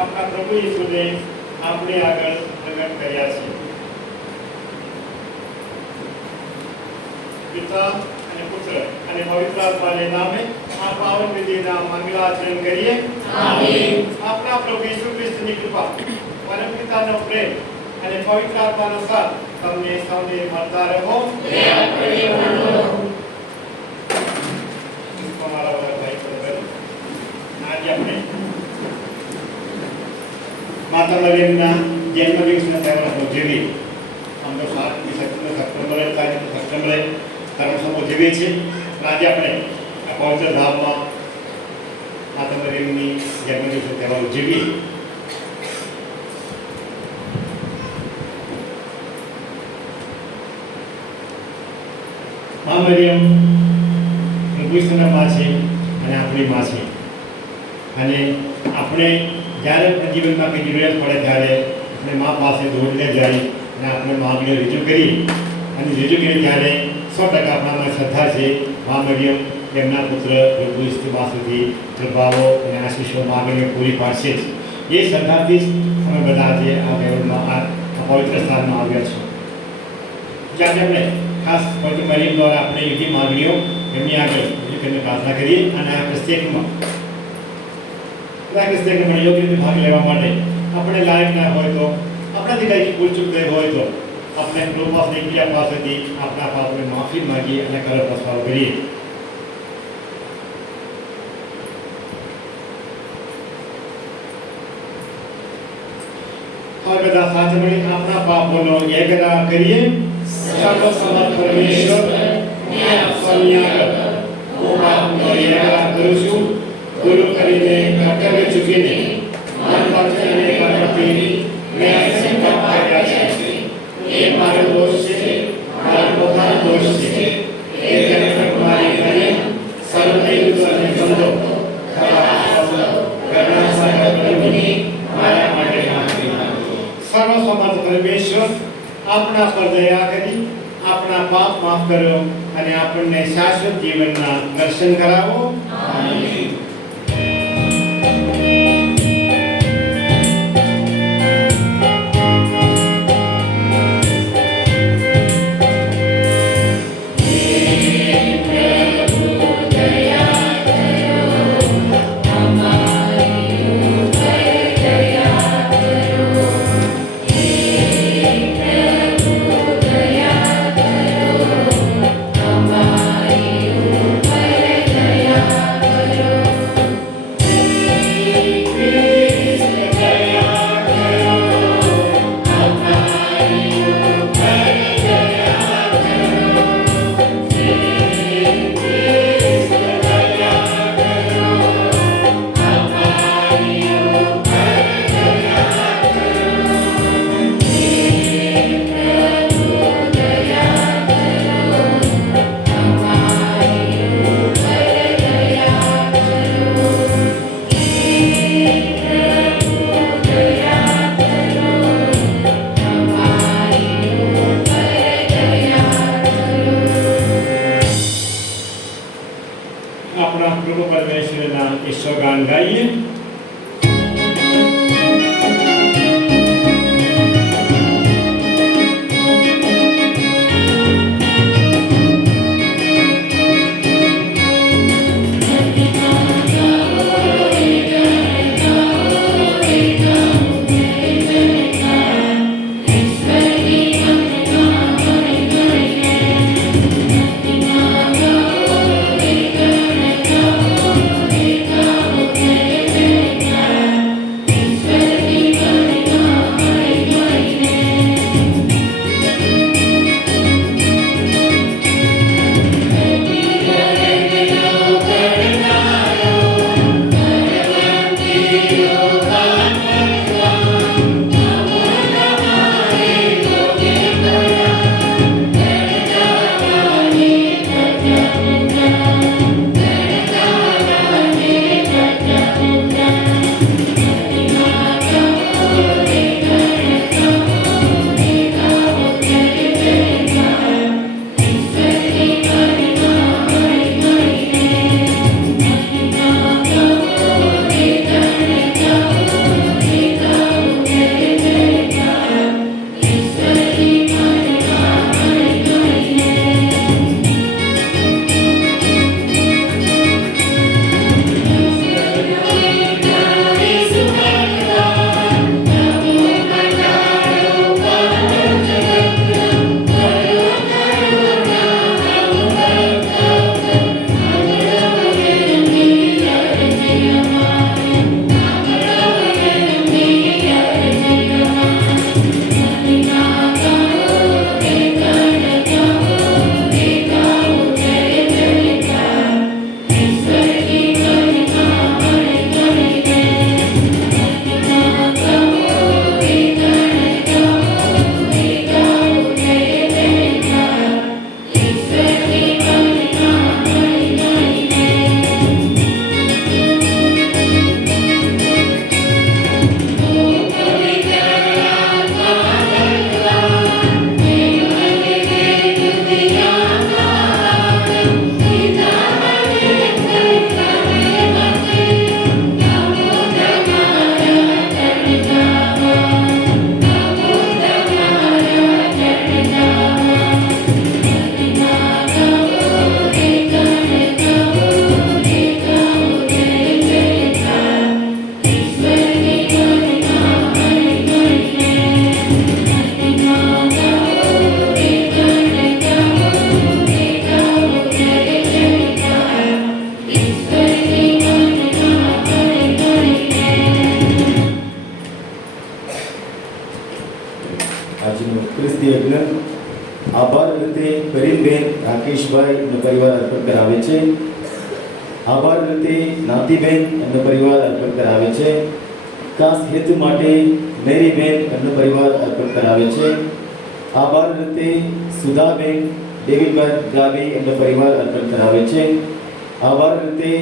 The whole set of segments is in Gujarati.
આપણા પ્રભુ ઈસુને આપણે આગળ પ્રગટ કર્યા છે. પિતા અને પુત્ર અને પવિત્ર આત્માના નામે આ પાવન વિધિના મંગલાચરણ કરીએ. આમીન. આપણા પ્રભુ ઈસુ ખ્રિસ્તની કૃપા, પરમ પિતાનો પ્રેમ અને પવિત્ર આત્માનો સાથ તમને સૌને મળતા રહો. આજે આપણે માતા મરિયમના જન્મદિવસના તહેવાર ઉજવીએ. આમ તો 7 સપ્ટેમ્બરે તહેવાર ઉજવીએ છીએ. આજે આપણે આ પવિત્ર ધામમાં માતા મરિયમની જન્મદિવસનો તહેવાર ઉજવીએ. મા મરિયમ પ્રભુ ઈસુના માં છે અને આપણી માં છે. અને આપણે જ્યારે પણ જીવનમાં કંઈ જરૂરિયાત પડે ત્યારે આપણે મા પાસે દોડીને જઈ અને આપણે માંગણીઓ રજૂ કરી અને રજૂ કરી ત્યારે 100% આપણામાં શ્રદ્ધા છે. મા મરિયમ તેમના પુત્ર પ્રભુ ઈસુ પાસેથી કૃપાઓ અને આશીષો માંગણીઓ પૂરી પાડશે જ. એ શ્રદ્ધાથી જ અમે બધા આજે આ દેવળમાં આ પવિત્ર સ્થાનમાં આવ્યા છીએ. જ્યારે આપણે ખાસ પવિત્ર મરિયમ દ્વારા આપણે એવી માંગણીઓ એમની આગળ રજૂ કરીને પ્રાર્થના કરીએ. અને આ પ્રત્યેકમાં યોગ્ય રીતે ભાગ લેવા માટે આપણે લાયક ના હોય તો, આપણાથી કંઈક ભૂલચૂક થઈ હોય તો આપણે પ્રભુ પાસે એકબીજા પાસેથી આપણા પાપને માફી માંગીએ અને કર પ્રસ્તાવ કરીએ. હવે બધા સાથે મળી આપણા પાપોનો એકરા કરીએ. સર્વસમર્થ પરમેશ્વર, હું પાપનો એકરા કરું છું. ગુરુ કરીને કર્તવ્ય ચૂકીને મન વચન અને કર્મથી મેં અસંકલ્પ કર્યા છે. એ મારો દોષ છે, મારો પોતાનો દોષ છે. એ ખરેખર મારી મરિયમ સર્વદેવ અને બંધો મારા માટે માફી માંગો. સર્વસમર્થ પરમેશ્વર, આપણા પર દયા કરી આપણા પાપ માફ કરો અને આપણને શાશ્વત જીવનના દર્શન કરાવો. આમીન. Hallelujah. સ્તુતિ યજ્ઞ આભાર રીતે કરીમબેન રાકેશભાઈ એમનો પરિવાર અર્પણ કરાવે છે. આભાર રીતે નાતીબેન એમનો પરિવાર અર્પણ કરાવે છે. ખાસ હેતુ માટે મેરીબેન એમનો પરિવાર અર્પણ કરાવે છે. આભાર રીતે સુધાબેન ડેવિડભાઈ ગાબી એમનો પરિવાર અર્પણ કરાવે છે. આભાર રીતે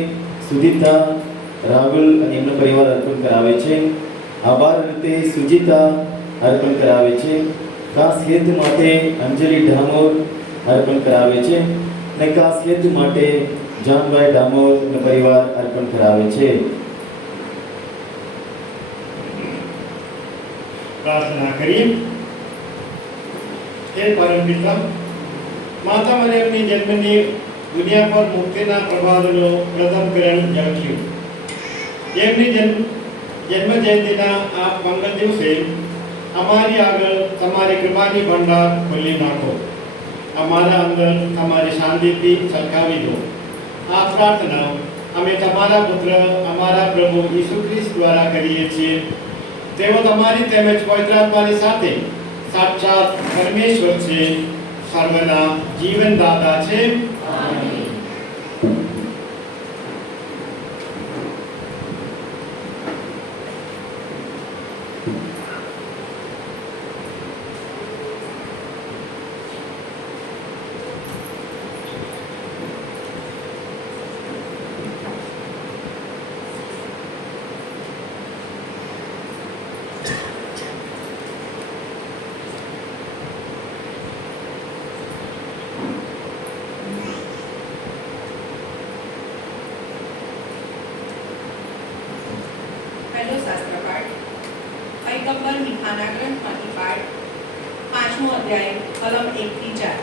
સુદીપ્તા રાહુલ અને એમનો પરિવાર અર્પણ કરાવે છે. આભાર રીતે સુજીતા અર્પણ કરાવે છે. ખાસ હેતુ માટે અંજલિ ડામોર અર્પણ કરાવે છે અને ખાસ હેતુ માટે જાનભાઈ ડામોર અને પરિવાર અર્પણ કરાવે છે. પ્રાર્થના કરીએ. હે પરમ પિતા, માતા મરિયમની જન્મની દુનિયા પર મુક્તિના પ્રભાવનો પ્રથમ કિરણ ઝળક્યું. એમની જન્મ જયંતિના આ મંગળ દિવસે અમારી આગળ તમારી કૃપાની ભંડાર ખોલી નાખો. અમારા અંદર તમારી શાંતિથી છલકાવી દો. આ પ્રાર્થના અમે તમારા પુત્ર અમારા પ્રભુ ઈસુ ખ્રિસ્ત દ્વારા કરીએ છીએ. તેઓ તમારી તેમજ પવિત્ર આત્માની સાથે સાક્ષાત પરમેશ્વર છે, સર્વના જીવનદાતા છે. પહેલો શાસ્ત્રપાઠ પૈગંબર મીખાના ગ્રંથમાંથી પાઠ 5મો અધ્યાય કલમ 1 થી 4.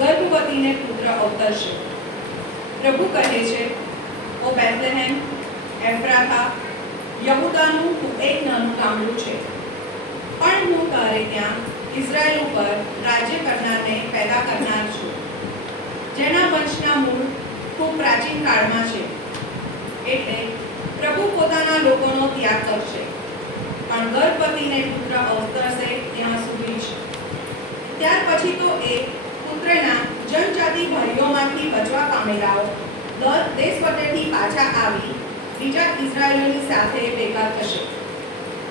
ગર્ભવતીને પુત્ર અવતરશે. પ્રભુ કહે છે, ઓ બેથલેહેમ એફ્રાથા, યહૂદાનું તું એક નાનું ગામડું છે, પણ હું તારે ત્યાં ઇઝરાયલ ઉપર રાજ્ય કરનારને પેદા કરનાર છું, જેના વંશના મૂળ ખૂબ પ્રાચીન કાળમાં છે. એટલે પ્રભુ પોતાના લોકોનો ત્યાગ કરશે, પણ ગર્ભવતીને પુત્ર અવતરશે ત્યાં સુધી જ. ત્યાર પછી તો એ પુત્રના જનજાતિ ભાઈઓમાંથી બચવા પામેલાઓ દેશ વટેથી પાછા આવી બીજા ઇઝરાયલોની સાથે ભેગા થશે.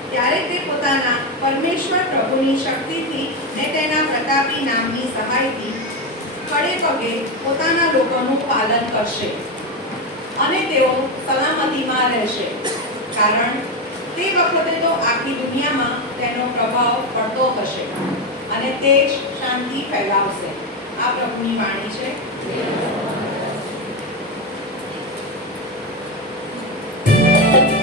ત્યારે તે પોતાના પરમેશ્વર પ્રભુની શક્તિથી ને તેના પ્રતાપી નામની સહાયથી ખડે પગે પોતાના લોકોનું પાલન કરશે અને તેઓ સલામતીમાં રહેશે, કારણ તે વખતે તો આખી દુનિયામાં તેનો પ્રભાવ પડતો હશે અને તે જ શાંતિ ફેલાવશે. આ પ્રભુની વાણી છે. Thank you.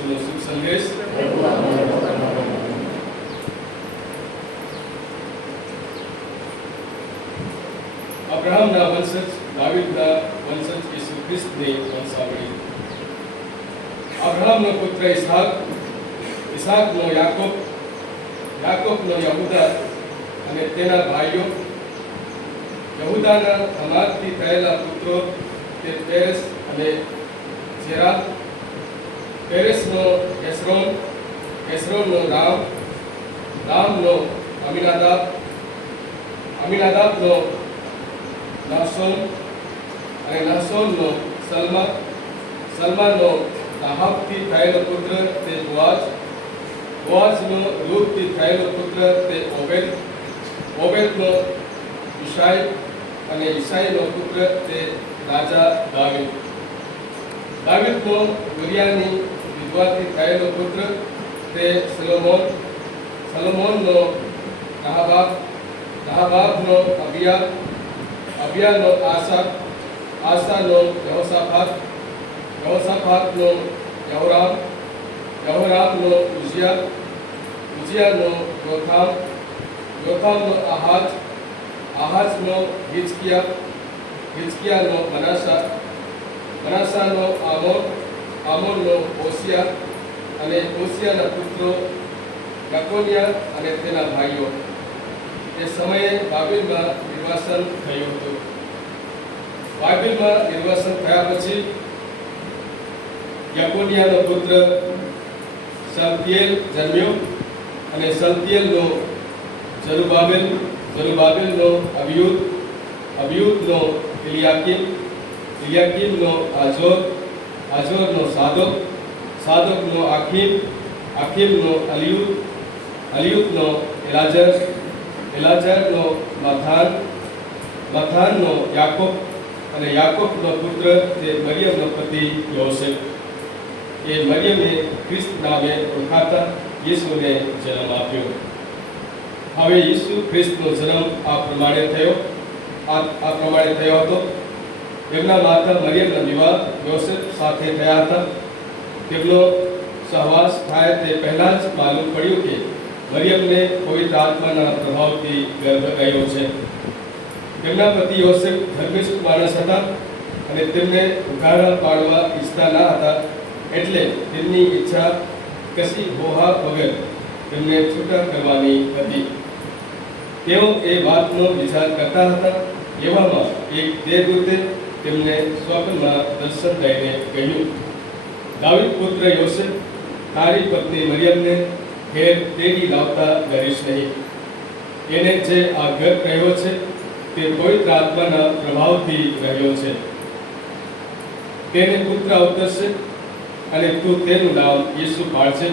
ઈસુનો શુભ સંદેશ. અબ્રાહમના વંશજ, દાવીદના વંશજ ઈસુ ખ્રિસ્તની વંશાવળી. અબ્રાહમનો પુત્ર ઈસાક, ઈસાકનો યાકોબ, યાકોબનો યહૂદા અને તેના ભાઈઓ. યહૂદાના સમાજથી થયેલા પુત્રો તે પેરેસ અને ઝેરા. પેરેસનો હેસ્રોન, હેસ્રોનનો રામ, રામનો અમીનાદાબ, અમીનાદાબનો નાસોન અને નાસોનનો સલમા, સલમાનો રાહાબથી થયેલો પુત્ર તે બોઆઝ, બોઆઝનો રૂતથી થયેલો પુત્ર તે ઓબેદ, ઓબેદનો ઈશાઈ અને ઈશાઈનો પુત્ર તે રાજા દાવીદ. દાવીદનો ઉરિયાની વિધવાથી થયેલો પુત્ર તે સલોમોન, સલોમોનનો રાહાબાબ, રાહાબાબનો અબિયા, અબિયાનો આસા, આસાનો યહોશાફાત, યહોશાફાતનો યહોરામ, યહોરામનો ઉજિયા, ઉજિયાનો યોથામ, યોથામનો આહાજ, આહાજનો હિજકિયા, હિજકિયાનો મનાસા, મનાસાનો આમોન, આમોનનો ઓસિયા અને ઓસિયાના પુત્રો યકોન્યા અને તેના ભાઈઓ. તે સમયે બાબેલમાં નિર્વાસન થયું હતું. બાબેલમાં નિર્વાસન થયા પછી યકોન્યાનો પુત્ર સલ્તિયેલ જન્મ્યો અને સલ્તિયેલનો ઝરુબાબેલ, ઝરુબાબેલનો અબિયુદ, અબિયુદનો ઇલિયાકીમ, ઇલિયાકીમનો આઝોર, આઝોરનો સાદોક, સાદોકનો આખીમ, આખીમનો અલિયુદ, અલિયુદનો એલાઝર, એલાઝરનો મથાન, મથાનનો યાકોબ અને યાકોબનો પુત્ર તે મરિયમનો પતિ યોસેફ. એ મરિયમે ખ્રિસ્ત નામે ઓળખાતા ઈસુને જન્મ આપ્યો. હવે ઈસુ ખ્રિસ્તનો જન્મ આ પ્રમાણે થયો હતો. તેમના માતા મરિયમના વિવાહ યોસેફ સાથે થયા હતા. તેમનો સહવાસ થાય તે પહેલાં જ માલુમ પડ્યું કે મરિયમને પવિત્ર આત્માના પ્રભાવથી ગર્ભ ગયો છે. તેમના પતિ યોસેફ ધર્મિષ્ઠ માણસ હતા અને તેમને ઉઘાડા પાડવા ઈચ્છતા ના હતા, એટલે તેમની ઈચ્છા કશી હોહા વગર તેમને છૂટા કરવાની હતી. તેઓ એ વાતનો વિચાર કરતા હતા. એવામાં એક દેવદૂતે તેમને સ્વપ્નમાં દર્શન લઈને કહ્યું, દાવીદ પુત્ર યોસેફ, તારી પત્ની મરિયમને ઘેર તેડી લાવતા ડરીશ નહીં. એને જે આ ઘર કહ્યો છે તે પવિત્ર આત્માના પ્રભાવથી રહ્યો છે. તેને પુત્ર અવતરશે અને તું તેનું નામ ઈસુ પાડશે,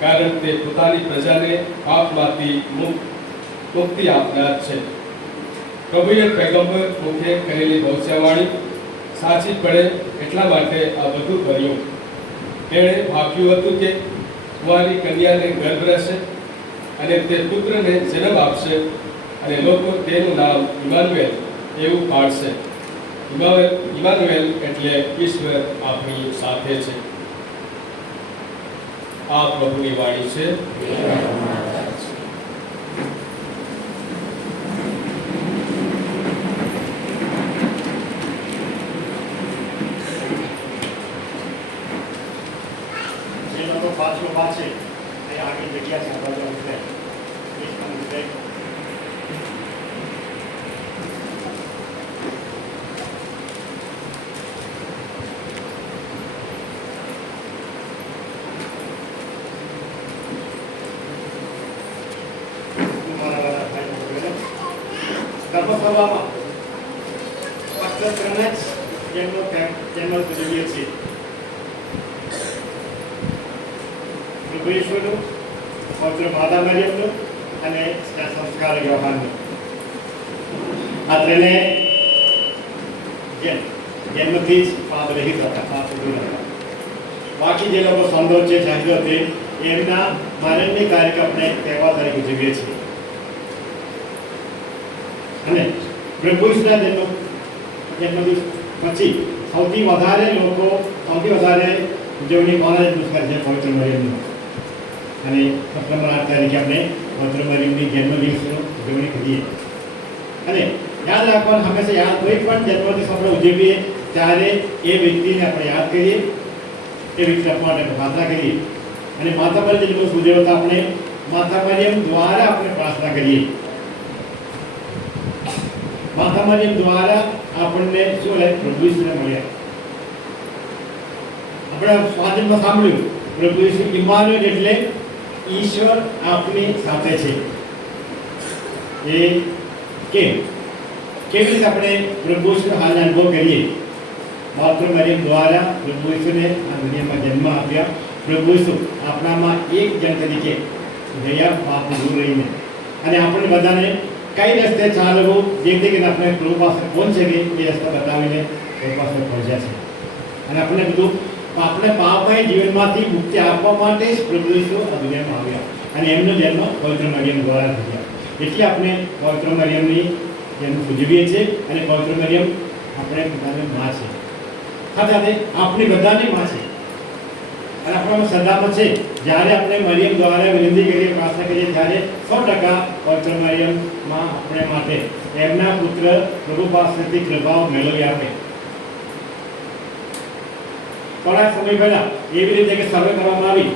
કારણ તે પોતાની પ્રજાને પાપમાંથી મુક્તિ આપનાર છે. પ્રભુએ પૈગંબર મુખે કરેલી ભવિષ્યવાણી સાચી પડે એટલા માટે આ બધું કર્યું. તેણે ભાગ્યું હતું કે કુંવારી કન્યાને ગર્ભ રહેશે અને તે પુત્રને જન્મ આપશે અને લોકો તેનું નામ ઇમાનુએલ એવું પાડશે. ઇમાનુએલ એટલે ઈશ્વર આપણી સાથે છે. આ પ્રભુની વાણી છે. જે લોકો પાછળ વાંચે એ આગળ જગ્યા છે બાજુ ઉતરે એ પણ ઉતરે. ધર્મસભામાં ફક્ત ત્રણ જ જન્મ જોઈએ છીએ. પ્રભુ ઈશ્વરનું, પવિત્ર માતા મરિયમનું અને સંસ્કાર વ્યવહારનું. આ ત્રણે જન્મથી જ પાપ રહિત હતા, પાપ દૂર હતા. બાકી જે લોકો સૌંદર્ય ચાહ્યો તે એમના માનવની કાર્યક્રમ આપણે તહેવાર તરીકે ઉજવીએ છીએ. અને પ્રભુ ઈસુના જન્મદિવસ પછી સૌથી વધારે ઉજવણી કોના દિવસ કરે છે? પવિત્ર મરિયમનો. અને સપ્ટેમ્બર 8 તારીખે આપણે પવિત્ર મરિયમની જન્મદિવસની ઉજવણી કરીએ. અને યાદ રાખવાનું, હંમેશા યાદ, કોઈ પણ જન્મદિવસ આપણે ઉજવીએ ત્યારે એ વ્યક્તિને આપણે યાદ કરીએ, એ વ્યક્તિ આપવા માટે પ્રાર્થના કરીએ. અને માતા મરિયમ દિવસ ઉજવતા આપણે માતા મરિયમ દ્વારા આપણે પ્રાર્થના કરીએ. માતા મરિયમ દ્વારા આપણને શું લે? પ્રભુ ઈસુને મળ્યા. આપણે સ્વાધીનમાં સાંભળ્યું, પ્રભુ ઈસુ ઇમાનુએલ એટલે ઈશ્વર આપણી સાથે છે. એ કેવી રીતે આપણે પ્રભુ ઈસુનો હાલ અનુભવ કરીએ? માત્ર મરિયમ દ્વારા પ્રભુ ઈસુને આ દુનિયામાં જન્મ આપ્યા. પ્રભુ ઈસુ આપણામાં એક જણ તરીકે ગયા, પાપ દૂર રહીને. અને આપણે બધાને કઈ રસ્તે ચાલવું, જેથી કરીને આપણે પ્રભુ પાસે પહોંચી શકીએ, એ રસ્તા બતાવીને પ્રભુ પાસે પહોંચ્યા છે. અને આપણે બધું આપણે પાપમય જીવનમાંથી મુક્તિ આપવા માટે જ પ્રભુ ઈસુ આ દુનિયામાં આવ્યા. અને એમનો જન્મ પવિત્ર મરિયમ દ્વારા થયા. એટલે આપણે પવિત્ર મરિયમની જન્મ ઉજવીએ છીએ. અને પવિત્ર મરિયમ આપણે બધાની માં છે. સાથે આપણી બધાની માં છે. અને આપણામાં શ્રદ્ધામાં છે, જ્યારે આપણે મરિયમ દ્વારા વિનંતી કરીએ, પ્રાર્થના કરીએ, ત્યારે 100% પવિત્ર મરિયમમાં આપણે માટે એમના પુત્ર પ્રભુ પાસેથી કૃપાઓ મેળવી આપે. થોડા સમય પહેલા એવી રીતે કે સર્વે કરવામાં આવી,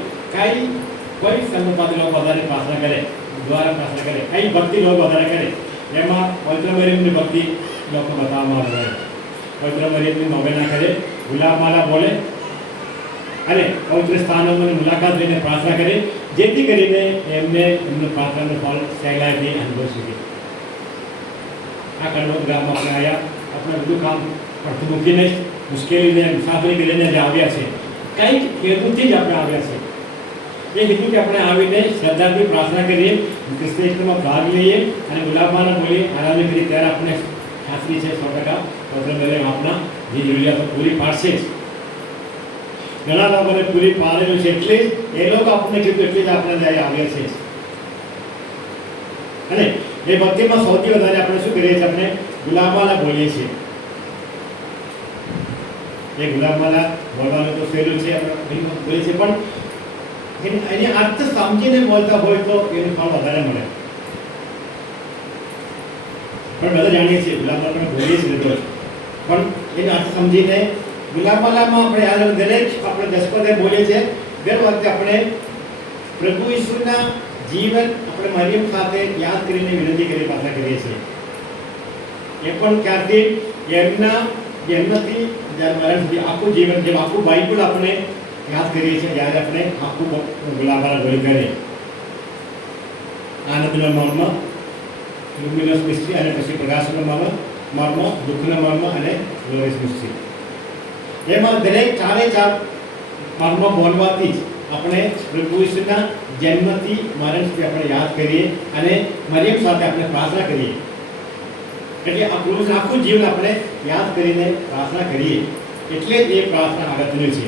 કોઈ સંગપાતી લોકો વધારે પ્રાર્થના કરે, દ્વારા પ્રાર્થના કરે, કઈ ભક્તિ લોકો વધારે કરે, એમાં પવિત્ર મરિયમની ભક્તિ લોકો બતાવવામાં આવે. પવિત્ર મરિયમની નોવેના કરે, ગુલાબમાલા બોલે અને પવિત્ર સ્થાનોની મુલાકાત લઈને પ્રાર્થના કરે, જેથી કરીને એમનું પ્રાર્થનાનું ફળ સહેલાઈથી અનુભવી શકે. આ કડવત ગામમાં આપણે આવ્યા, આપણે બધું કામ પડતું મૂકીને મુશ્કેલીને મુસાફરી કરીને જે આવ્યા છે, કંઈક હેતુથી જ આપણે આવ્યા છે. એ હેતુ કે આપણે આવીને શ્રદ્ધાથી પ્રાર્થના કરીએ, ક્રિસ્તીમાં ભાગ લઈએ અને ગુલાબમાલા બોલીએ, આરાધના કરીએ, ત્યારે આપણે ખાતરી છે 100% પવિત્ર મરિયમ આપણા જે જરૂરિયાતો પૂરી પાડશે જ. ઘણા લોકોને પૂરી પાડેલું છે, એટલે એ લોકો આપણને કીધું એટલે જ આપણે ત્યાં આવ્યા છે. અને એ ભક્તિમાં સૌથી વધારે આપણે શું કરીએ છીએ? આપણે ગુલાબમાલા બોલીએ છીએ. એ ગુલાબમાલા બોલવાનું તો સહેલું છે, આપણે બોલીએ છીએ, પણ એની અર્થ સમજીને બોલતા હોય તો એનું ફળ વધારે મળે. પણ બધા જાણીએ છીએ ગુલાબમાલા આપણે બોલીએ છીએ રોજ, પણ એનો અર્થ સમજીને ગુલાબમાલામાં આપણે યાદ દરેક આપણે દસપદે બોલીએ છીએ. દર વખતે આપણે પ્રભુ ઈસુના જીવન આપણે મરિયમ સાથે યાદ કરીને વિનંતી કરી પ્રાર્થના કરીએ છીએ. એ પણ ક્યારથી? એમના જન્મથી મરણ સુધી આખું જીવન, જેમ આખું બાઇબલ આપણે યાદ કરીએ છીએ, જ્યારે આપણે આખું ગુલાબમાલા બોલી કરીએ. આનંદના મર્મ, લ્યુમિનસ મિસ્ટ્રી, અને પછી પ્રકાશના મર્મ, દુઃખના મર્મ અને ગ્લોરિયસ મિસ્ટ્રી. એમાં દરેક ચારે ચાર મર્મ બોલવાથી જ આપણે પ્રભુ ઈસુના જન્મથી મરણ સુધી આપણે યાદ કરીએ અને મરિયમ સાથે આપણે પ્રાર્થના કરીએ. એટલે આ પ્રભુનું આખું જીવન આપણે યાદ કરીને પ્રાર્થના કરીએ. એટલે જ એ પ્રાર્થના અગત્યની છે.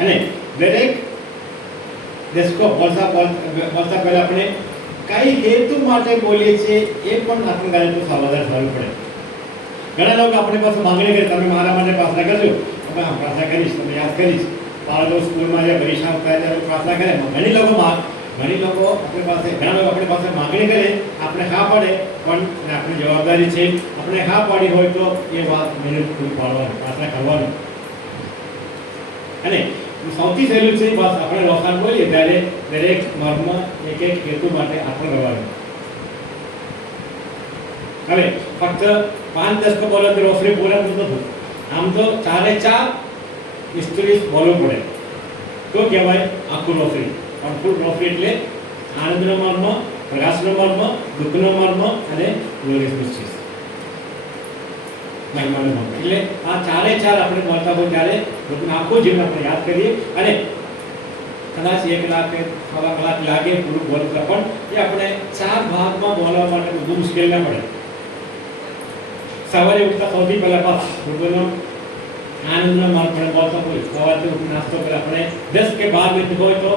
અને દરેક દસકો બોલતા પહેલાં આપણે કઈ હેતુ માટે બોલીએ છીએ એ પણ આપણે ગાય તો વધારે સારું પડે. ઘણા લોકો આપણી પાસે માંગણી કરે, તમે મારા માટે પ્રાર્થના કરજો. તમે પ્રાર્થના કરીશ, તમે યાદ કરીશ. બાળકો સ્કૂલમાં જે પરીક્ષા થાય ત્યારે પ્રાર્થના કરે. ઘણા લોકો આપણી પાસે માંગણી કરે, આપણે હા પાડે, પણ આપણી જવાબદારી છે આપણે હા પાડી હોય તો એ વાત મહેનત પૂરી પાડવાની, પ્રાર્થના કરવાની. અને સૌથી સહેલું છે બસ આપણે રોકાણ બોલીએ ત્યારે દરેક મર્મ એક હેતુ માટે આપણે કરવાનું. હવે ફક્ત 5-10 બોલો તો રોફરી બોલાતું નથી. આમ તો 4 મિસ્ત્રી બોલવું પડે તો કહેવાય આખું રોફરી. પણ ફૂલ રોફરી એટલે આનંદનો મર્મ, પ્રકાશનો મર્મ, દુઃખનો મર્મ અને ગ્લોરિયસ મિસ્ટ્રી, મહિમાનો મર્મ. એટલે આ 4 આપણે બોલતા હોય ત્યારે લોકોને આખું જીવન આપણે યાદ કરીએ. અને કદાચ 1 કલાક કે સવા કલાક લાગે પૂરું બોલતા, પણ એ આપણે 4 ભાગમાં બોલવા માટે બધું મુશ્કેલ ના પડે. સવારે ઉઠતા સૌથી પહેલાં બસ લોકોનો આનંદનો મર્મ બોલતા હોય. સવારથી ઉઠી નાસ્તો કરે આપણે 10 કે 12 મિનિટ હોય તો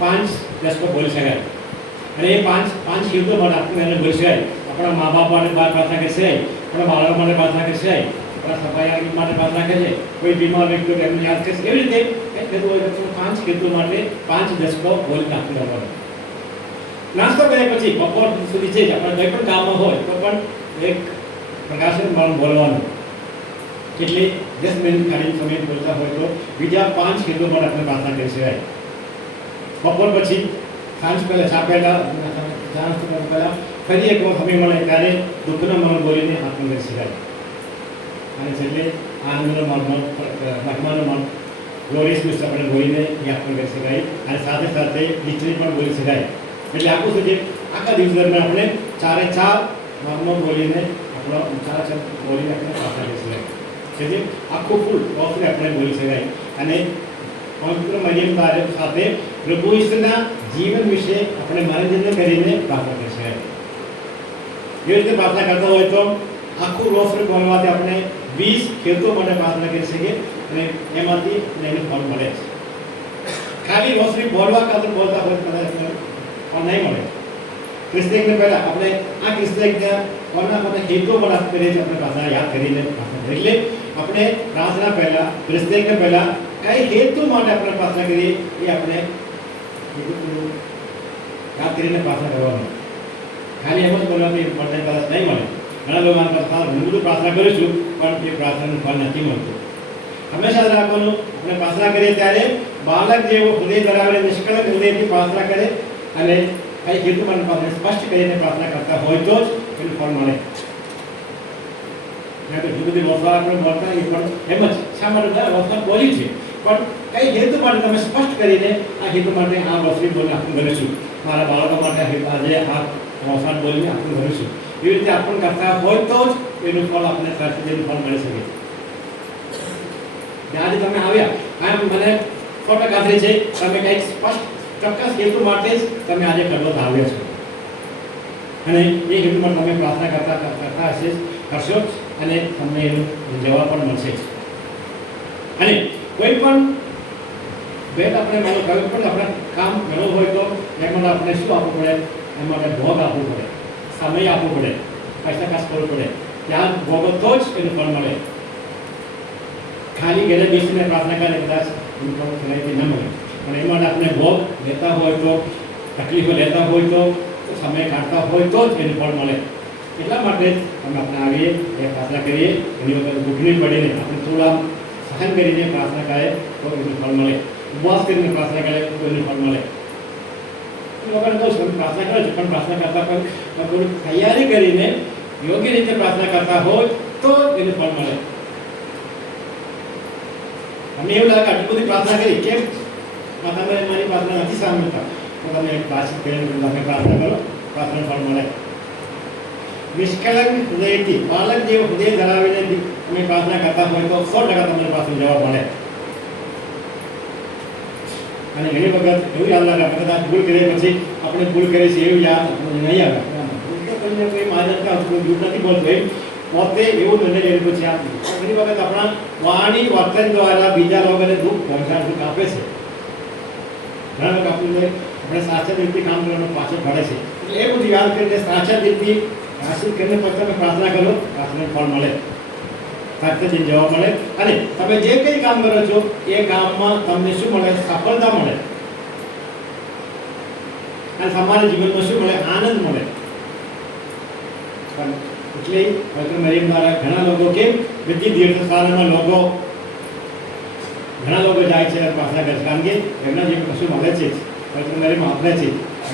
5-10 બોલી શકાય. અને એ 5 શબ્દો માટે આપણે એને બોલી શકાય. આપણા મા બાપ માટે પ્રાર્થના કરી શકાય, આપણા બાળકો માટે પ્રાર્થના કરી શકાય, આપણા સફાઈ માટે પ્રાર્થના કરે છે, કોઈ બીમાર વ્યક્તિ હોય એમને યાદ કરશે. એવી રીતે કંઈક કહેતું હોય તો 5 ખેતુઓ માટે 5 દશકો બોલી નાખી દેવાનો. નાસ્તો કર્યા પછી બપોર સુધી છે જ આપણે કંઈ પણ કામમાં હોય તો પણ એક પ્રકાશન બોલવાનું. કેટલી 10 મિનિટ ખાલી સમય બોલતા હોય તો બીજા 5 ખેતુઓ માટે આપણે પ્રાર્થના કરી શકાય. બપોર પછી સાંજ પહેલાં ચા પહેલાં ફરી એક સમય મળે ત્યારે દુઃખના મન બોલીને આત્મ કરી શકાય. અને છેલ્લે આનંદનો મન મહિમાનો મન ગ્લોરિયસ ન્યૂઝ આપણે બોલીને આત્મ કરી શકાય. અને સાથે સાથે હિસ્ટ્રી પણ બોલી શકાય. એટલે આખું સુધી આખા દિવસ દરમિયાન આપણે 4 મર્મ બોલીને આપણો 4 બોલીને આપણે પ્રાર્થના કરી શકાય. તેથી આખું ફૂલ ઓફને આપણે બોલી શકાય. અને પવિત્ર મરિયમ સાથે પ્રભુ ઈસુના જીવન વિશે આપણે મનોરંજન કરીને પ્રાર્થના કરી શકાય. એ રીતે પ્રાર્થના કરતા હોય તો આખું રોસ્ટર બોલવાથી આપણે 20 ખેતુઓ માટે પ્રાર્થના કરી શકીએ અને એમાંથી એને ફળ મળે છે. ખાલી રોસ્ટર બોલવા કરતા બોલતા હોય પણ નહીં મળે. ક્રિસ્તેકને પહેલાં આપણે આ ક્રિસ્તેકના કોના માટે હેતુઓ પણ કરીએ છીએ. આપણે પ્રાર્થના યાદ કરીને પ્રાર્થના કરીએ. એટલે આપણે પ્રાર્થના પહેલાં ક્રિસ્તેકને પહેલાં કઈ હેતુ માટે આપણે પ્રાર્થના કરીએ એ આપણે યાદ કરીને પ્રાર્થના કરવાની. ખાલી એમ જ બોલવાથી મળે કદાચ નહીં મળે. ઘણા લોકો ઘણું બધું પ્રાર્થના કરીશું પણ એ પ્રાર્થનાનું ફળ નથી મળતું. હંમેશા રાખવાનું આપણે પ્રાર્થના કરીએ ત્યારે બાળક જેવો હૃદય ધરાવીને નિષ્કલંક હૃદયથી પ્રાર્થના કરે અને કઈ હેતુ માટે પ્રાર્થના સ્પષ્ટ કરીને પ્રાર્થના કરતા હોય તો જ એનું ફળ મળે. જુદી બધી રોજગાર આપણે બોલતા એ પણ એમ જ શા માટે રોજગાર બોલી છે પણ કઈ હેતુ માટે તમે સ્પષ્ટ કરીને આ હેતુ માટે આ રોજગારી બોલીને આપણું કરીશું. મારા બાળકો માટે આજે આ રોજગાર બોલીને આપણું કરીશું. એવી રીતે આપણે કરતા હોય તો જ એનું ફળ આપણે સાચું ફળ મળી શકે. આજે તમે આવ્યા આ મને ફોટા ખાતરી છે તમે કંઈક સ્પષ્ટ ચોક્કસ હેતુ માટે જ તમે આજે કડવત આવ્યા છો અને એ હેતુ માટે તમે પ્રાર્થના કરતા કરશો અને તમને એનો જવાબ પણ મળશે. અને કોઈ પણ ભેટ આપણે માનો કોઈ પણ આપણે કામ કરવું હોય તો એમાં આપણે શું આપવું પડે? એમાં આપણે ભોગ આપવું પડે, સમય આપવું પડે, પૈસા ખાસ કરવું પડે. ત્યાં ભોગો તો જ એનું ફળ મળે. ખાલી ઘરે બેસીને પ્રાર્થના કરે કદાચ એનું ફળ સહેલાઈથી ન મળે. પણ એ માટે આપણે ભોગ લેતા હોય તો તકલીફો લેતા હોય તો સમય કાઢતા હોય તો જ એનું ફળ મળે. એટલા માટે જ અમે આપણે આવીએ એ પ્રાર્થના કરીએ. એની વખત ઘૂંટણી પડીને આપણે થોડા સહન કરીને પ્રાર્થના કરે તો એનું ફળ મળે. ઉપવાસ કરીને પ્રાર્થના કરે તો એનું ફળ મળે. લોકોને કહું છું પ્રાર્થના કરો છો પણ પ્રાર્થના કરતા પણ થોડી તૈયારી કરીને યોગ્ય રીતે પ્રાર્થના કરતા હોય તો એનું ફળ મળે. અમને એવું લાગે આટલી બધી પ્રાર્થના કરી કેમ તમે મારી પ્રાર્થના નથી સાંભળતા તો તમે પાછી કરીને તમે પ્રાર્થના કરો, પ્રાર્થના ફળ મળે. નિષ્કલંક હૃદયથી બાળક જેવો હૃદય ધરાવીને તમે પ્રાર્થના કરતા હોય તો 100% તમને પ્રાર્થના જવાબ મળે. અને ઘણી વખત એવું યાદ લાગે આપણે કદાચ ભૂલ કરીએ પછી આપણે ભૂલ કરીએ છીએ એવું યાદ નહીં આવે. કોઈ માનતા જૂઠ નથી બોલતો એમ પોતે એવું નિર્ણય લઈ લીધો છે. આ ઘણી વખત આપણા વાણી વર્તન દ્વારા બીજા લોકોને દુઃખ દુઃખ આપે છે. ઘણા લોકો આપણે સાચા દિલથી કામ કરવાનું પાછળ પડે છે. એટલે એ બધું યાદ કરીને સાચા દિલથી હાસિલ કરીને પછી તમે પ્રાર્થના કરો, પ્રાર્થના ફળ મળે, સાચા દિલ જવાબ મળે. અને તમે જે કંઈ કામ કરો છો એ કામમાં તમને શું મળે? સફળતા મળે. અને તમારા જીવનમાં શું મળે? આનંદ મળે. એટલે પવિત્ર મરિયમ દ્વારા ઘણા લોકો કેમ બધી તીર્થસ્થાનોમાં ઘણા લોકો જાય છે પ્રાર્થના કરે છે કારણ કે એમના જે કશું મળે છે પવિત્ર મરિયમ આપે છે.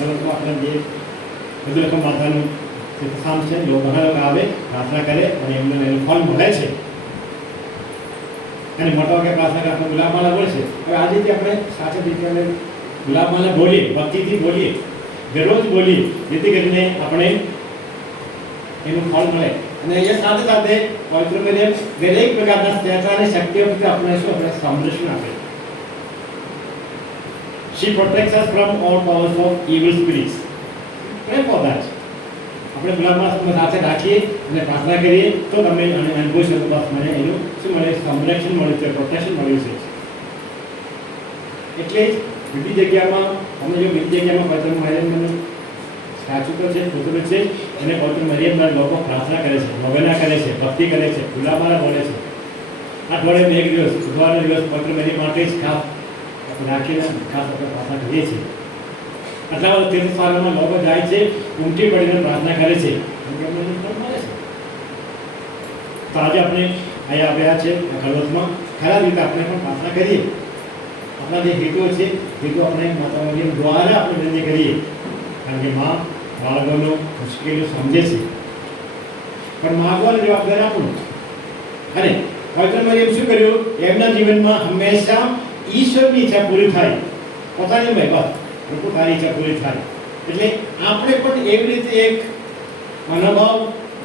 લોકો આપણે જે બધું લોકો માતાનું તીર્થસ્થાન છે ઘણા લોકો આવે પ્રાર્થના કરે અને એમને એનું ફળ મળે છે. અને મોટા વખતે પ્રાર્થના કરે આપણે ગુલાબમાલા બોલે છે. હવે આજે જે આપણે સાચી રીતે અમે ગુલાબમાલા બોલીએ, ભક્તિથી બોલીએ, દરરોજ બોલીએ જેથી કરીને આપણે એનું ફળ મળે. અને એ સાથે સાથે પવિત્ર મરિયમ દરેક પ્રકારના શૈતાનની શક્તિઓ પ્રત્યે આપણે શું આપણે સંરક્ષણ આપે. She protects us from all powers of evil spirits. Pray for that. આપણે ગુલાબમાં સાથે રાખીએ અને પ્રાર્થના કરીએ તો તમે અનુભવી શકો બસ મને એનું શું મળે? સંરક્ષણ મળ્યું છે, પ્રોટેક્શન મળ્યું છે. એટલે જ બીજી જગ્યામાં અમે જો બીજી જગ્યામાં પવિત્ર મરિયમનું સાચું તો છે, ખોટું છે, અને પવિત્ર મરિયમના લોકો પ્રાર્થના કરે છે, નોવેના કરે છે, ભક્તિ કરે છે, ફૂલામાળા બોલે છે. અઠવાડિયામાં એક દિવસ બુધવારનો દિવસ પવિત્ર મરિયમ માટે જ ખાસ રાખીને ખાસ આપણે પ્રાર્થના કરીએ છીએ. આટલા બધા તીર્થસ્થાનોમાં લોકો જાય છે, ઉમટી પડીને પ્રાર્થના કરે છે, એમને ફળ મળે છે. તો આજે આપણે અહીંયા આવ્યા છે ખલવતમાં, ખરા રીતે આપણે પણ પ્રાર્થના કરીએ. આપણા જે હેતુઓ છે, હેતુ આપણે માતા મરિયમ દ્વારા આપણે વિનંતી કરીએ, કારણ કે માં બાળકોનો મુશ્કેલીઓ સમજે છે, પણ માગવાની જવાબદારી આપણું. અને પવિત્ર મરિયમ શું કર્યું? એમના જીવનમાં હંમેશા ઈશ્વરની ઈચ્છા પૂરી થાય, પોતાની નહીં, બસ પ્રભુ તારી ઈચ્છા પૂરી થાય. એટલે આપણે પણ એવી રીતે એક મનોભાવ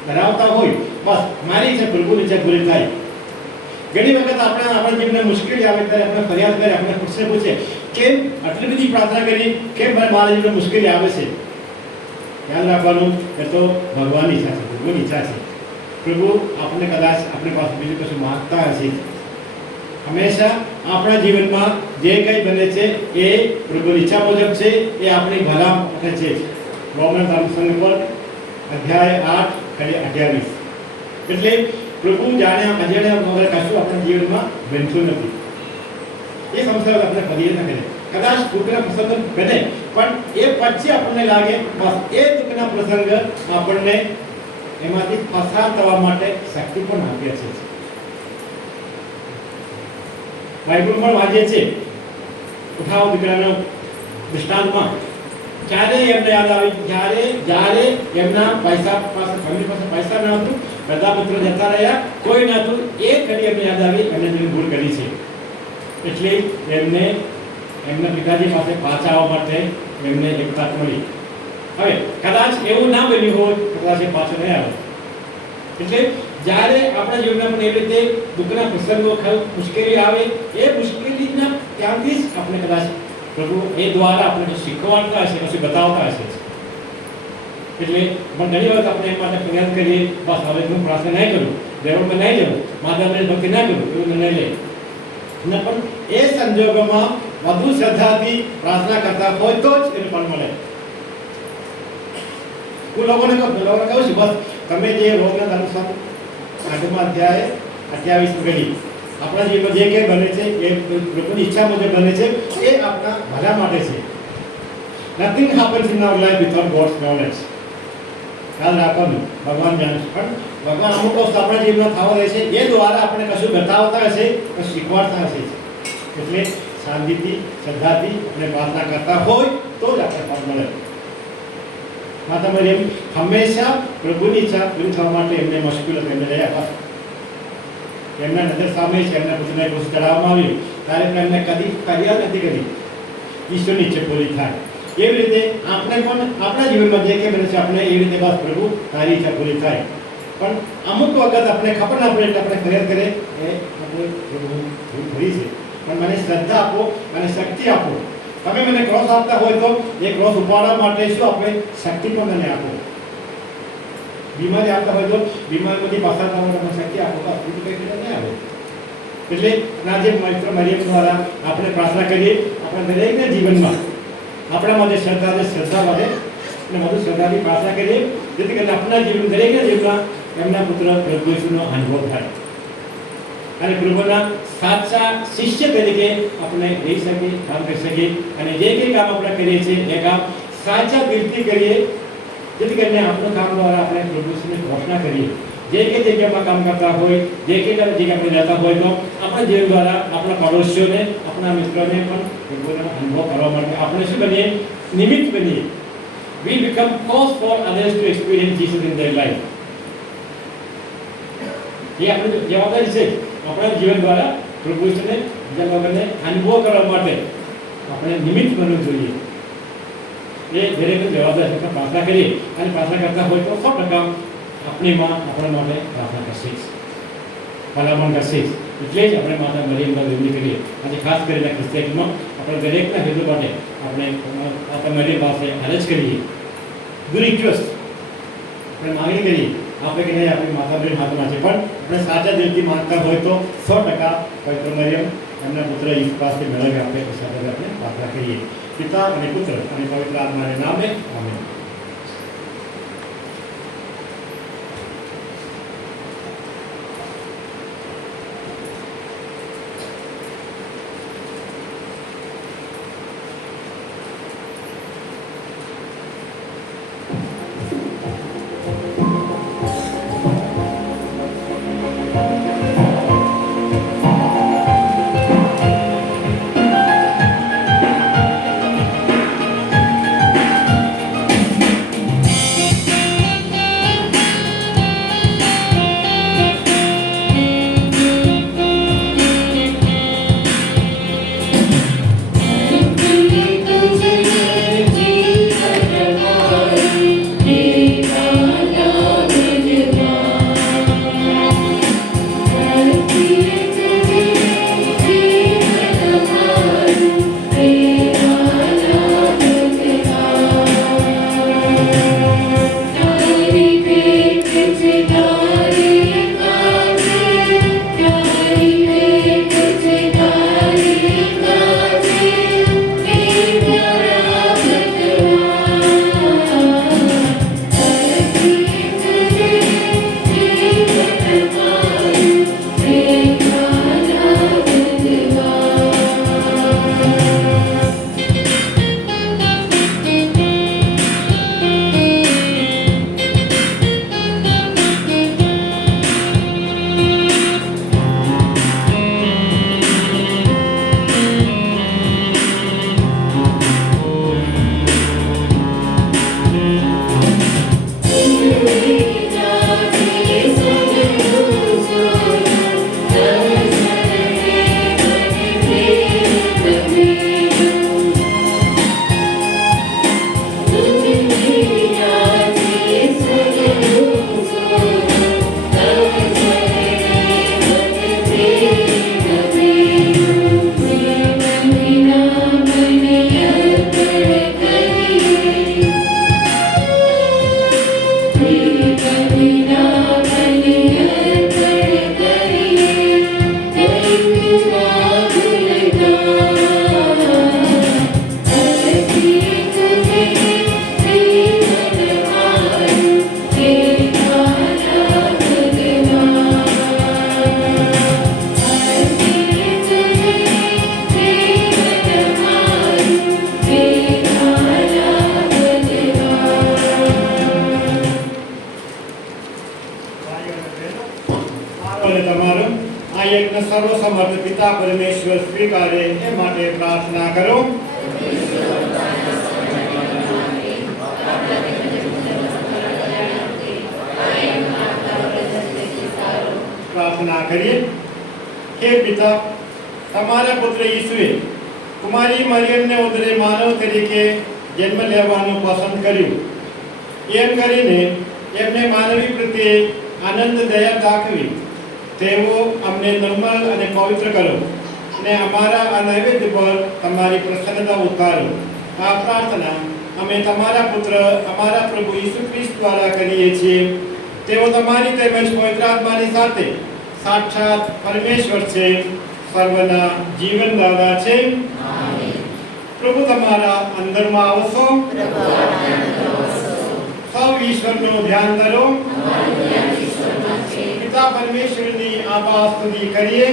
ધરાવતા હોય, બસ મારી ઈચ્છા પ્રભુની ઈચ્છા પૂરી થાય. ઘણી વખત આપણા જીવનમાં મુશ્કેલી આવે ત્યારે આપણે ફરિયાદ કરીએ, આપણે ખુદને પૂછે કેમ આટલી બધી પ્રાર્થના કરી, કેમ મારા જીવનમાં મુશ્કેલી આવે છે? યાદ રાખવાનું એ તો ભગવાનની ઈચ્છા છે, પ્રભુની ઈચ્છા છે. પ્રભુ આપણને કદાચ આપણી પાસે બીજું કશું માંગતા હશે. હંમેશા આપણા જીવનમાં જે કંઈ બને છે એ પ્રભુની ઈચ્છા મુજબ છે, એ આપણી ભલા માટે છે. રોમન ધર્મસંઘ પર અધ્યાય 8:28. એટલે પ્રભુ જાણ્યા અજાણ્યા વગર કશું આપણા જીવનમાં બનતું નથી. એ સંસાર આપણે કરીએ ન કરીએ, કદાચ દુઃખના પ્રસંગ બને, પણ એ પછી આપણને લાગે બસ એ દુઃખના પ્રસંગ આપણને એમાંથી પસાર થવા માટે શક્તિ પણ આપે છે. બાઇબલ પણ વાંચીએ છીએ, ઉઠાવ દીકરાનો દૃષ્ટાંતમાં, જ્યારે એમને યાદ આવી, જ્યારે એમના પૈસા પાસે, ફેમિલી પાસે પૈસા ન હતું, બધા પુત્રો જતા રહ્યા, કોઈ ન હતું, એ ઘડી એમને યાદ આવી એમને જે ભૂલ કરી છે. એટલે એમને એમના પિતાજી પાસે પાછા આવવા માટે એમને એક તક મળી. હવે કદાચ એવું ના બન્યું હોય, કદાચ એ પાછો નહીં આવે. એટલે જ્યારે આપણા જીવનમાં પણ એવી રીતે દુઃખના પ્રસંગો, મુશ્કેલી આવે, એ મુશ્કેલીના ત્યાંથી જ આપણે કદાચ પ્રભુ એ દ્વારા આપણે શીખવાડતા હશે, પછી બતાવતા હશે. એટલે પણ ઘણી વખત આપણે એ માટે પ્રયાસ કરીએ, બસ હવે હું પ્રાર્થના નહીં કરું, દેવળમાં નહીં જવું, માતાની ભક્તિ ના કરું, એવું નહીં લે. ને પણ એ સંજોગોમાં વધુ શ્રદ્ધાથી પ્રાર્થના કરતા હોય તો જ એને ફળ મળે. હું લોકોને કહું છું, બસ તમે જે રોગના ધર્મસંઘ 8મા અધ્યાય 28 ગણી, આપણા જીવનમાં જે કંઈ બને છે એ પ્રભુની ઈચ્છા મુજબ બને છે, એ આપણા ભલા માટે છે. Nothing happens in our life without God's knowledge. ખ્યાલ રાખવાનું, ભગવાન જાણે છે, પણ ભગવાન અમુક વસ્તુ આપણા જીવનમાં થવા દે છે, એ દ્વારા આપણે કશું બતાવતા હશે, કશું શીખવાડતા હશે. એટલે શાંતિથી, શ્રદ્ધાથી આપણે પ્રાર્થના કરતા હોય તો જ આપણે ફળ મળે. માતા મરિયમ હંમેશા પ્રભુની ઈચ્છા પૂરી થવા માટે એમને મુશ્કેલીઓ એમને રહ્યા. એમના નજર સામે છે, એમના પુત્રને ક્રૂસ ચડાવવામાં આવ્યું, ત્યારે એમને કદી ફરિયાદ નથી કરી, ઈશ્વરની ઈચ્છા પૂરી થાય. એવી રીતે આપણે પણ આપણા જીવનમાં જે કંઈ બને છે, આપણે એવી રીતે બસ પ્રભુ તારી ઈચ્છા પૂરી થાય. પણ અમુક વખત આપણે ખબર ના પડે એટલે આપણે ફરિયાદ કરે, એ આપણે પ્રભુ ભૂલ કરી છે, પણ મને શ્રદ્ધા આપો, મને શક્તિ આપો. તમે મને ક્રોસ આપતા હોય તો એ ક્રોસ ઉપાડવા માટે શું આપણે શક્તિ પણ મને આપો. બીમારી આપતા હોય તો બીમારીમાંથી પસાર થવા માટે શક્તિ આપો, બસ બીજું કંઈ નહીં આવે. એટલે આજે પવિત્ર મરિયમ દ્વારા આપણે પ્રાર્થના કરીએ, આપણા દરેકના જીવનમાં આપણા માટે શ્રદ્ધા છે, શ્રદ્ધા વધે અને વધુ શ્રદ્ધાથી પ્રાર્થના કરીએ, જેથી કરીને આપણા જીવન, દરેકના જીવનમાં એમના પુત્ર પ્રભુ ઈસુનો અનુભવ થાય અને પ્રભુના સાચા શિષ્ય તરીકે આપણે રહી શકીએ, કામ કરી શકીએ. અને જે કંઈ કામ આપણે કરીએ છીએ એ કામ સાચા દિલથી કરીએ, જેથી કરીને આપણું કામ દ્વારા આપણે પ્રભુની ઘોષણા કરીએ. જે કંઈ જગ્યામાં કામ કરતા હોય, જે કંઈ જગ્યાએ આપણે રહેતા હોય, તો આપણા જીવન દ્વારા આપણા પડોશીઓને, આપણા મિત્રોને પણ પ્રભુનો અનુભવ કરવા માટે આપણે શું બનીએ? નિમિત્ત બનીએ. We become cause for others to experience Jesus in their life. એ આપણી જવાબદારી છે. આપણા જીવન દ્વારા પ્રભુ ઈસુને જન્મને અનુભવ કરવા માટે આપણે નિમિત્ત બનવું જોઈએ. એ દરેકની જવાબદારી છે. પ્રાર્થના કરીએ અને પ્રાર્થના કરતા હોય તો 100% આપણી માં આપણા માટે પ્રાર્થના કરશે, ભલામણ કરશે. એટલે જ આપણે માતા મરિયમના વિનંતી કરીએ. આજે ખાસ કરીને ક્રિશ્ચિયનમાં આપણે દરેકના હેતુ માટે આપણે માતા મરિયમ પાસે અરજ કરીએ, રિક્વેસ્ટ આપણે માંગણી કરીએ. આપણે કે નહીં, આપણી માતાબેન હાથમાં છે, પણ આપણે સાચા દિલથી માંગતા હોય તો 100% પવિત્ર મરિયમ એમના પુત્ર ઈસુ પાસે મેળવી આપણે સાથે આપણે પ્રાર્થના કરીએ. પિતા અને પુત્ર અને પવિત્ર આત્માના નામે આમેન. પિતા પરમેશ્વર સ્વીકારે એ માટે પ્રાર્થના કરો. પ્રાર્થના કરીએ. હે પિતા, તમારા પુત્ર ઈસુએ કુમારી મરિયમને ઉદરે માનવ તરીકે જન્મ લેવાનું પસંદ કર્યું. એમ કરીને એમને માનવી પ્રત્યે આનંદ દયા દાખવી તેઓ અમને નિર્મળ અને પવિત્ર કરો અને અમારા આ નૈવેદ્ય પર તમારી પ્રસન્નતા ઉતારો. આ પ્રાર્થના અમે તમારા પુત્ર અમારા પ્રભુ ઈસુ ખ્રિસ્ત દ્વારા કરીએ છીએ. તેઓ તમારી તેમજ પવિત્ર આત્માની સાથે સાક્ષાત પરમેશ્વર છે, સર્વના જીવનદાતા છે. પ્રભુ તમારા અંદરમાં આવશો. સૌ ઈશ્વરનું ધ્યાન કરો. પિતા પરમેશ્વરની આભાર સ્તુતિ કરીએ.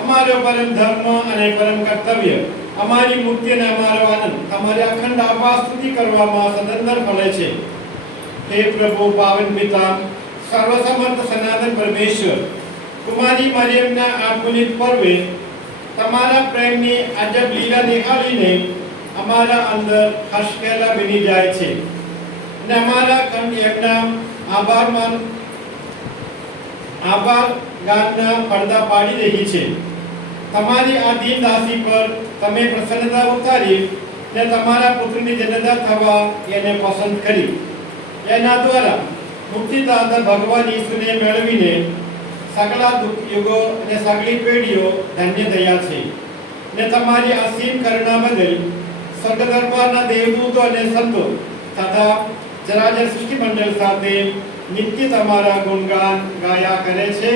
અમારો પરમ ધર્મ અને પરમ કર્તવ્ય, અમારી મુક્તિ અને અમારો આનંદ તમારી અખંડ આભાર સ્તુતિ કરવામાં સદંતર ફળે છે. હે પ્રભુ, પાવન પિતા, સર્વસમર્થ સનાતન પરમેશ્વર, કુમારી મરિયમના આ પુનિત પર્વે તમારા પ્રેમની અજબ લીલા નિહાળીને અમારા અંદર હર્ષકેલા બની જાય છે અને અમારા કંઠ એમના આભાર ગાનના પડદા પાડી રહી છે. તમારી આ દીન દાસી પર તમે પ્રસન્નતા ઉતારી ને તમારા પુત્રની જનતા થવા એને પસંદ કરી. એના દ્વારા મુક્તિદાતા ભગવાન ઈસુને મેળવીને સગળા યુગો અને સગળી પેઢીઓ ધન્ય થયા છે ને તમારી અસીમ કરુણા બદલ સ્વર્ગ દરબારના દેવદૂતો અને સંતો તથા ચરાચર સૃષ્ટિ મંડળ સાથે નિત્ય તમારા ગુણગાન ગાયા કરે છે.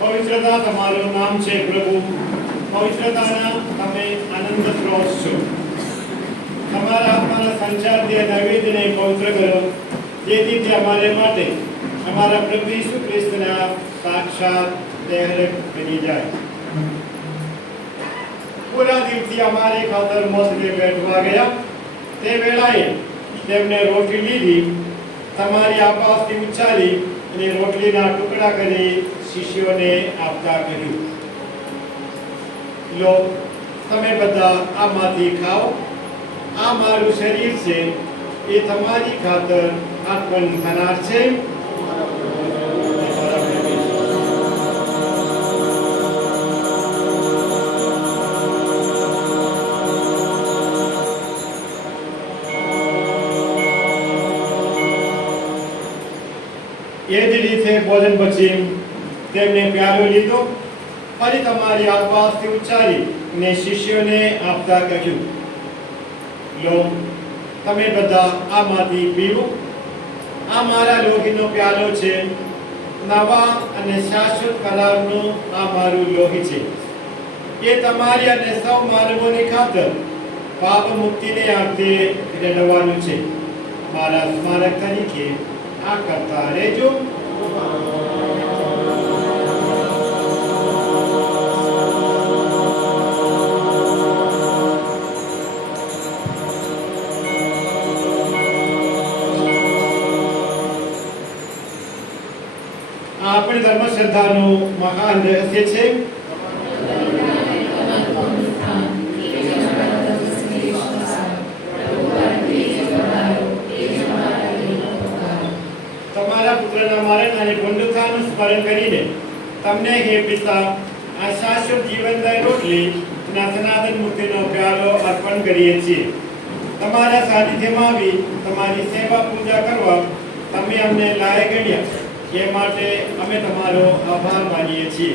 પવિત્રતા તમારું નામ છે પ્રભુ. પવિત્રતાના તમે આનંદ સ્ત્રોત છો. તમારા આત્માના સંચારથી આ નૈવેદ્યને પવિત્ર કરો, જેથી તે અમારે માટે અમારા પ્રભુ ઈસુ ખ્રિસ્તના સાક્ષાત દેહરક્ષ બની જાય. પૂરા દિવસથી અમારે ખાતર મોસમે બેઠવા ગયા તે વેળાએ તેમને રોટલી લીધી, તમારી આપાસથી ઉચ્ચારી અને રોટલીના ટુકડા કરી શિષ્યોને આપતા કહ્યું, લો, તમે બધા આમાંથી ખાઓ. આ મારું શરીર છે, એ તમારી ખાતર અર્પણ થનાર છે. એ જ રીતે ભોજન પછી તેમણે પ્યાલો લીધો, ફરી તમારી આસપાસથી ઉચ્ચારી ને શિષ્યોને આપતા કહ્યું, લો, તમે બધા આમાંથી પીવો. આ મારા લોહીનો પ્યાલો છે, નવા અને શાશ્વત કરારનું આ મારું લોહી છે. એ તમારી અને સૌ માનવોની ખાતર પાપ મુક્તિને અર્થે રેડવાનું છે. મારા સ્મારક તરીકે આ કરતા રહેજો. આપણી ધર્મ શ્રદ્ધાનું મહાન રહસ્ય છે. તમારા પુત્રના મરણ અને પુનરુત્થાનનું સ્મરણ કરીને તમને હે પિતા આ શાશ્વત જીવનદાય રોટલી અને સનાતન મુક્તિનો પ્યાલો અર્પણ કરીએ છીએ. તમારા સાનિધ્યમાં આવી તમારી સેવા પૂજા કરવા તમે અમને લાયક ગણ્યા એ માટે અમે તમારો આભાર માનીએ છીએ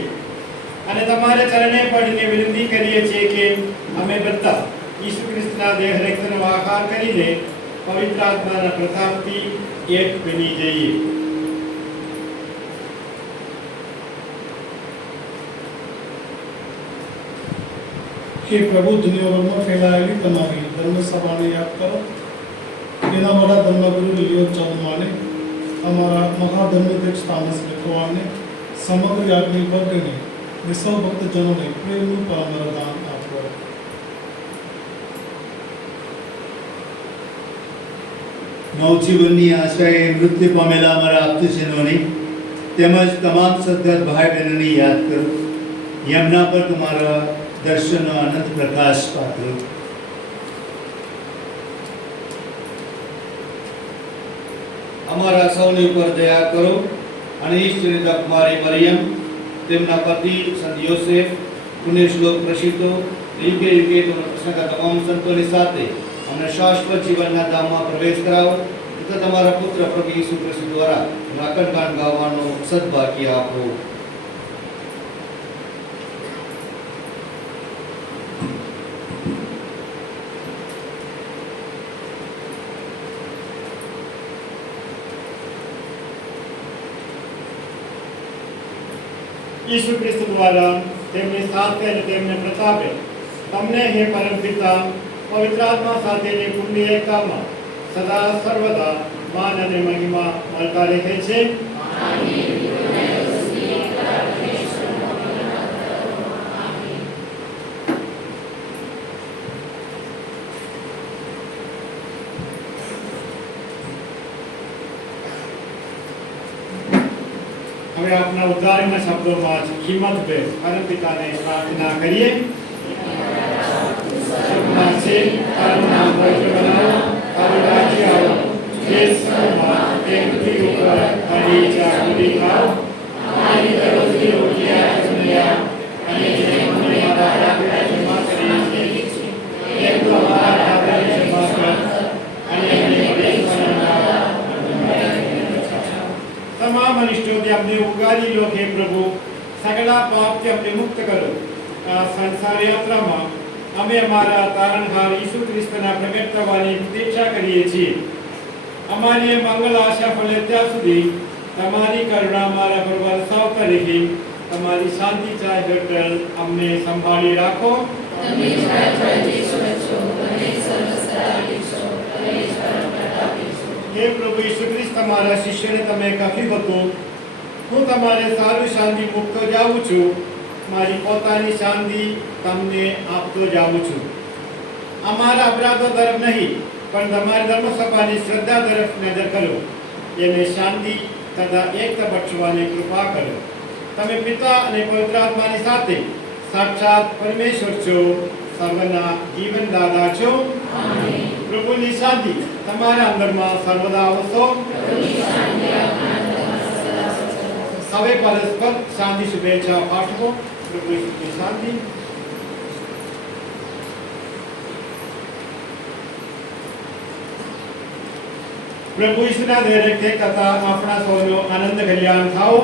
અને તમારા ચરણે પડીને વિનંતી કરીએ છીએ કે અમે બધા ઈસુ ખ્રિસ્તના દેહ રક્તનો આહાર કરીને પવિત્ર આત્માના પ્રતાપથી એક બની જઈએ. हे प्रभु, दुनियाभરમાં ફેલાયેલી તમારી ધર્મસભાને યાદ કરો. એના વડા ધર્મગુરુ લિયો ચૌદમાને અમારા મહાધર્મધ્યક્ષ થોમસ લેખવાને સમગ્ર યાજ્ઞિક વર્ગને અને સૌ ભક્તજનોને પ્રેમનું પરમ વરદાન આપો. નવજીવનની આશાએ મૃત્યુ પામેલા અમારા આપ્તજનોને તેમજ તમામ સદ્ગત ભાઈ બહેનોને યાદ કરો. એમના પર તમારા દર્શનનો અનંત પ્રકાશ પાથરો. અમારા સૌની ઉપર દયા કરો અને ઈશ્વરીતા કુમારી મરિયમ, તેમના પતિ સંત યોસેફ, પુણ્યશ્લોક પ્રસિદ્ધો, યુગે યુગે પ્રશ્નના તમામ સંતોની સાથે અમને શાશ્વત જીવનના ધામમાં પ્રવેશ કરાવો તથા તમારા પુત્ર પ્રભુ ઈસુ ખ્રિસ્ત દ્વારા નાકનગાન ગાવાનો સદભાગ્ય આપો. ઈસુ ખ્રિસ્ત દ્વારા તેમની સાથે અને તેમને પ્રતાપે તમને હે પરમ પિતા પવિત્ર આત્મા સાથેની પુણ્ય એકતામાં સદા સર્વદા માન અને મહિમા મળતા રહે છે. હવે આપના ઉદ્ધારના શબ્દોમાં જ કિંમતભેર પરમ પિતાને પ્રાર્થના કરીએ. સપના છે તારું નામ પવિત્ર બનાવો, તારું રાજ્ય આવો, જે સ્વર્ગમાં તેમ પૃથ્વી ઉપર બની જાગૃતિ થાઓ. અમારી દરરોજની રોટલી આજે અમને આપ, અને જે અમને અમારા ક્ષમા કરીએ છીએ એમ તું અમારા પાપોને ક્ષમા કર, અને અમને પરીક્ષામાં ન લાવ. તમામ અનિષ્ટોથી અમને ઉગારી લો હે પ્રભુ. સગળા પાપથી અમને મુક્ત કરો. આ સંસાર યાત્રામાં અમે અમારા તારણહાર ઈસુ ખ્રિસ્તના પ્રગટ થવાની પ્રતીક્ષા કરીએ છીએ. અમારી મંગલ આશા ફળે ત્યાં સુધી તમારી કરુણા અમારા પર વરસાવતા રહી તમારી શાંતિ ચાય હેઠળ અમને સંભાળી રાખો. હે પ્રભુ ઈસુ ખ્રિસ્ત, તમારા શિષ્યને તમે કહ્યું હતું, હું તમારે સારું શાંતિ મૂકતો જાઉં છું, મારી પોતાની શાંતિ તમને આપતો જાઉં છું. અમારા અપરાધો તરફ નહીં પણ તમારી ધર્મસભાની શ્રદ્ધા તરફ નજર કરો. એને શાંતિ તથા એકતા બક્ષવાની કૃપા કરો. તમે પિતા અને પવિત્ર આત્માની સાથે સાક્ષાત પરમેશ્વર છો, સર્વના જીવનદાતા છો. પ્રભુની શાંતિ તમારા અંદરમાં સર્વદા વસો. હવે પરસ્પર શાંતિ શુભેચ્છા પાઠવો. પ્રભુ ઈસુની શાંતિ. પ્રભુ ઈસુના દરેક કથા આપણા સૌનો આનંદ કલ્યાણ થાઓ.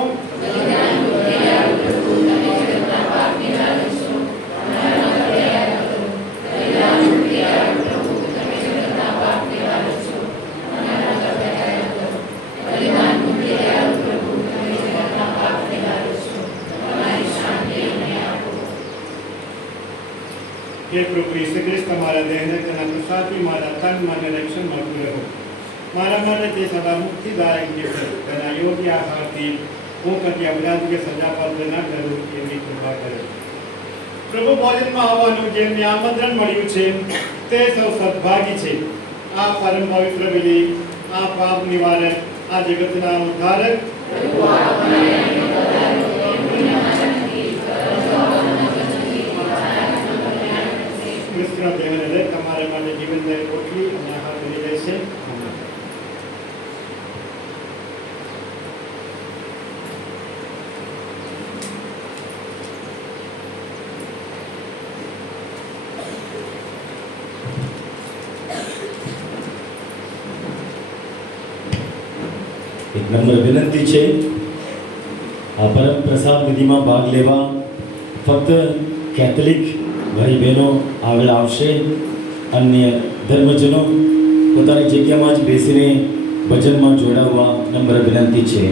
હે પ્રભુ ઈસુ ખ્રિસ્ત તમારા દેહને તેના પ્રસાદથી મારા તન મને રક્ષણ મળતું રહો. મારા માટે તે સદા મુક્તિદાયક છે તેના યોગ્ય આહારથી હું કદી અપરાધ કે સજા પાત્ર ન કરું એવી કૃપા કરો. પ્રભુ ભોજનમાં આવવાનું જેમને આમંત્રણ મળ્યું છે તે સૌ સદભાગી છે. આ પરમ પવિત્ર બલિ, આ પાપ નિવારક, આ જગતના ઉદ્ધારક ક્રિસ્તના દેહને લે તમારા માટે જીવનદાયક રોટલી અને આહાર બની રહેશે. એક નમ્ર વિનંતી છે, આ પરમ પ્રસાદ વિધિમાં ભાગ લેવા ફક્ત કેથોલિક ભાઈ બહેનો આગળ આવશે. અન્ય ધર્મજનો પોતાની જગ્યામાં જ બેસીને ભજનમાં જોડાવવા નમ્ર વિનંતી છે.